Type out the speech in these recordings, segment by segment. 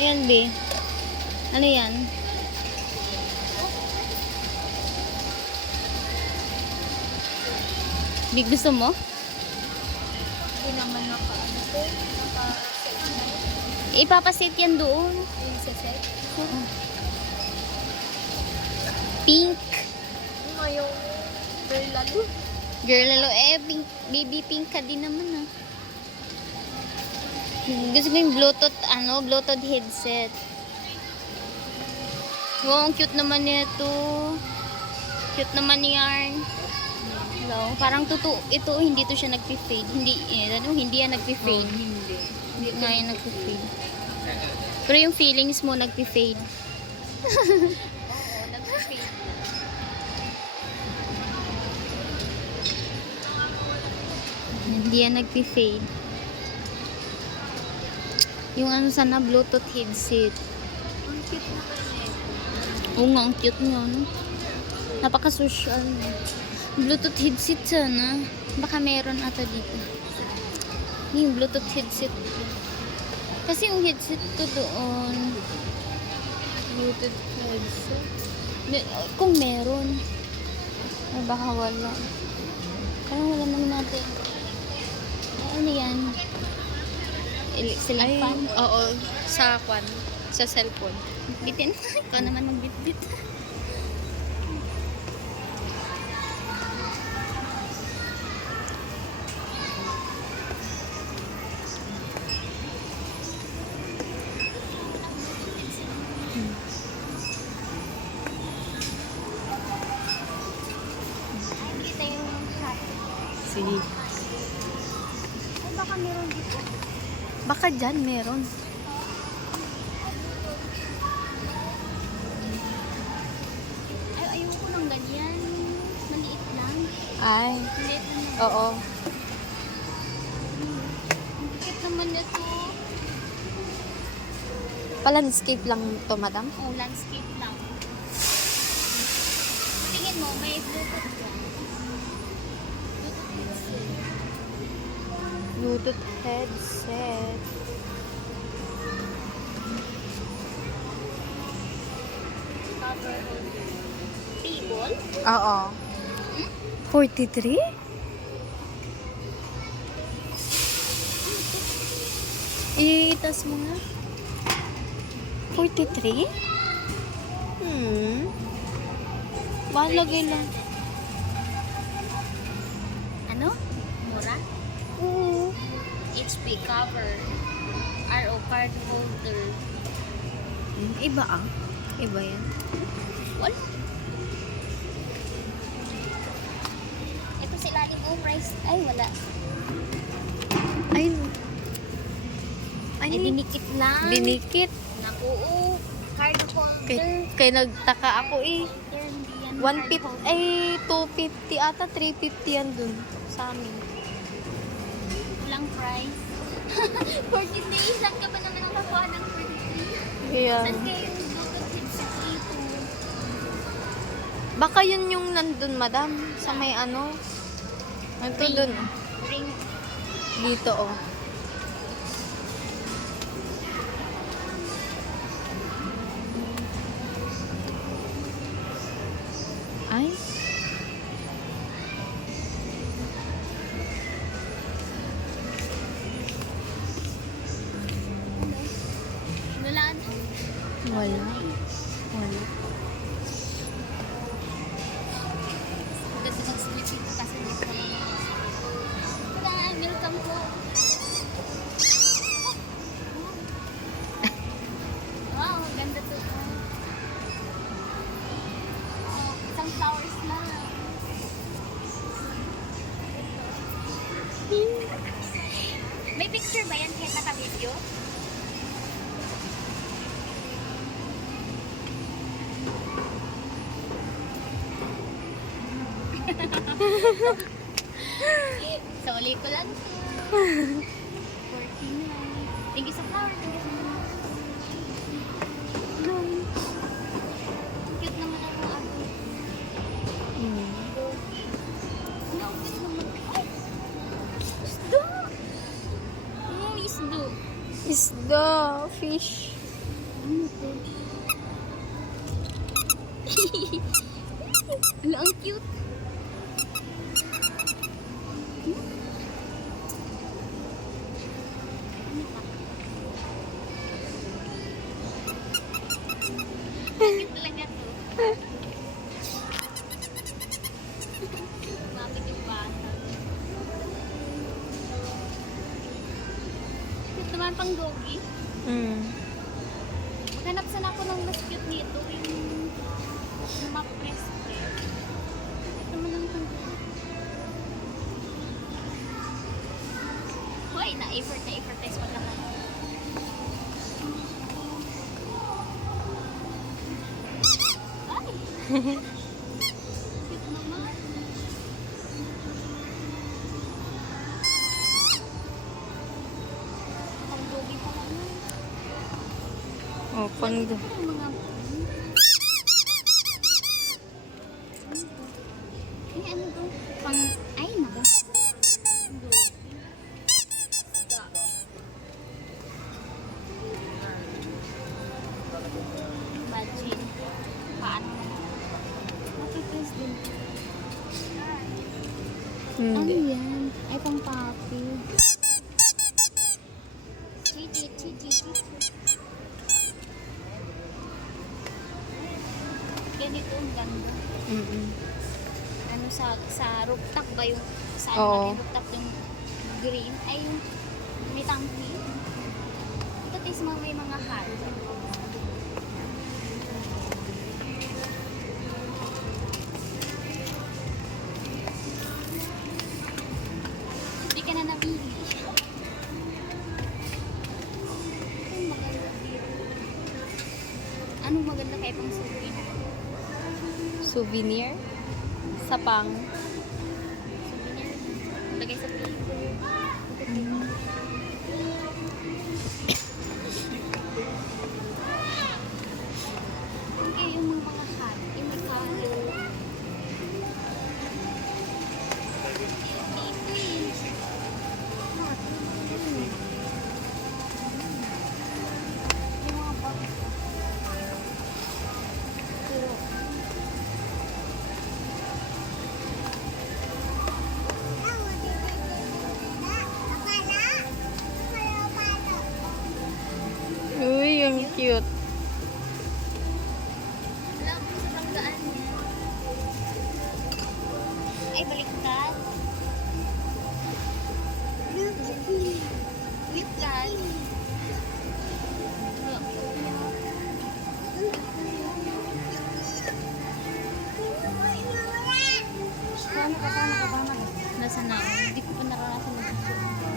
Ayan, be. Ano yan? Big, gusto mo? Hindi naman naka-ano to. Naka-set na yun. Ipapasit yan doon. Yung set. Oo. Pink. Yung yung girl lalo. Girl, lalo. Pink. Baby pink ka din naman, ah. Gusto ko yung Bluetooth, Bluetooth headset. Wow, ang cute naman nito. Cute naman ni Yarn. Hello. Parang ito, hindi to siya nagpi-fade. Hindi yan nagpi-fade. Hindi. Hindi nga yan nagpi-fade. Pero yung feelings mo nagpi-fade. Oo, nag-fade. Hindi yan nagpi-fade. Yung sana Bluetooth headset. Ang cute naman eh. Oo nga, ang cute nga, no? Napaka-social. Bluetooth headset sana. Baka meron ata dito. Yung Bluetooth headset. Kasi yung headset ko doon, Bluetooth headset. kung meron. Ay, baka wala. Parang wala naman natin. Ano yan? Ceiling Ay, fan? oo. Sa cellphone. Bitin. Ikaw naman magbitbit. Kita yung hat. Sige. Ay, baka meron dito. Baka dyan meron. Ay, ayoko ng ganyan. Maliit lang. Ay, Maliit lang. oo. Bakit naman na to? Pa-landscape lang to, madam. Oh, landscape lang. Tingin mo, may Bluetooth yan. Bluetooth headset. Cover holder. Table? Oo. 43? Itas mo nga. 43? Balagay lang. Ano? Mura? Oo. HP cover. RO card holder. Iba ah. Iba yan. Wala. Ito si lalim mo price. Ay, wala. Ay. Ay, dinikit lang. Dinikit. Naku, oh. Card holder. Kay nagtaka ako eh. Holder, hindi yan 150, card holder. ay 250 ata, 350 yan dun sa amin. Walang price. 40 days. Saan ka ba naman nakakuha ng 40 days? Yeah. Saan kayo yung Bluetooth headset dito? Baka yun yung nandun, madam. Sa may ano. Ito Ring. dun. Ring. Dito oh. Ay. Wala na. Wala. Wala. Ganda ng sleeping ko kasi dito na lang. Tada, welcome po. Wow, ganda to. Oh, isang flowers lang. May picture ba yan kahit naka-video? Soli ko lang. 49. Thank you sa flower. Thank you sa flower. Cute naman ang mga ano. Ano, cute naman. Ay! Isda! Oh, isda. Isda. Fish. Ano to? Ala, ang cute. Ano pa? Cute talaga to. Mabit yung bata. Cute naman pang doggy. Maghanap sana ako ng mas cute nito. Yung ma-press-press. Ito naman ang tanggal. Hoy, na-advertise mo naman. Ay! Cute naman. Pang doggy pa naman. Oh, pang... Ito yung mga... Ay, ano to? Pang... Ay, naku. Imagine. Paano? Matitis din. Ano Hindi. yan? Ay, pang papi. Chichi. Ganito ang ganda. Ano sa rooftop ba yung sa ano Oo. natin rooftop yung green ay yung may tangki. Ito tayo mga may mga heart. Hindi ka na namili. Ay, maganda dito. Anong maganda kaya pang souvenir? Souvenir? Sapang. Souvenir. Lagay sa paper. Okay, yung mga hat. Yung may color. Dito yun. Hat. Yung mga bag. Pero, Uy, ang cute. wala ko sa tanggaan niya. Ay, baliktad. Baliktad. Nasa na ako? Hindi ko pa naranasan mag-video.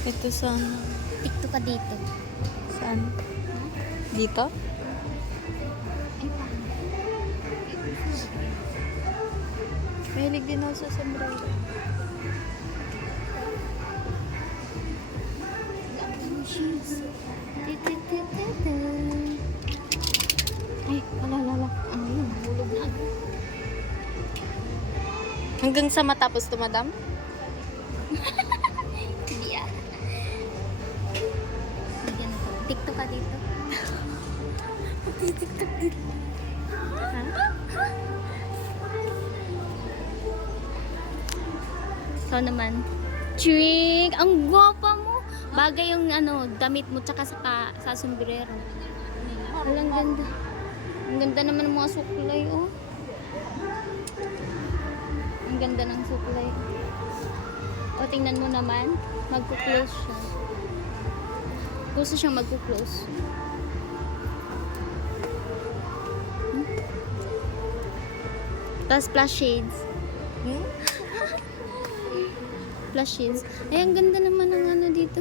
Ito sana. Tikto ka dito. Saan? Dito? Ay, paano? Mahilig din ako sa sombrero. Ang shoes. Titititita. Ay, wala. Ayun, hulog na agad. Hanggang sa matapos to, madam? Hindi ah. Ganito. TikTok ka dito. TikTok dito. Ha? So naman, chewing! Ang gwapa mo! Bagay yung ano, damit mo tsaka sa sombrero. Walang ganda. Ang ganda naman ng mga suklay, oh. Ang ganda ng suklay. O, tingnan mo naman. Magkuklose siya. Gusto siyang magkuklose. Tapos plus shades. Hmm? Plus shades. Ay, ang ganda naman ng ano dito.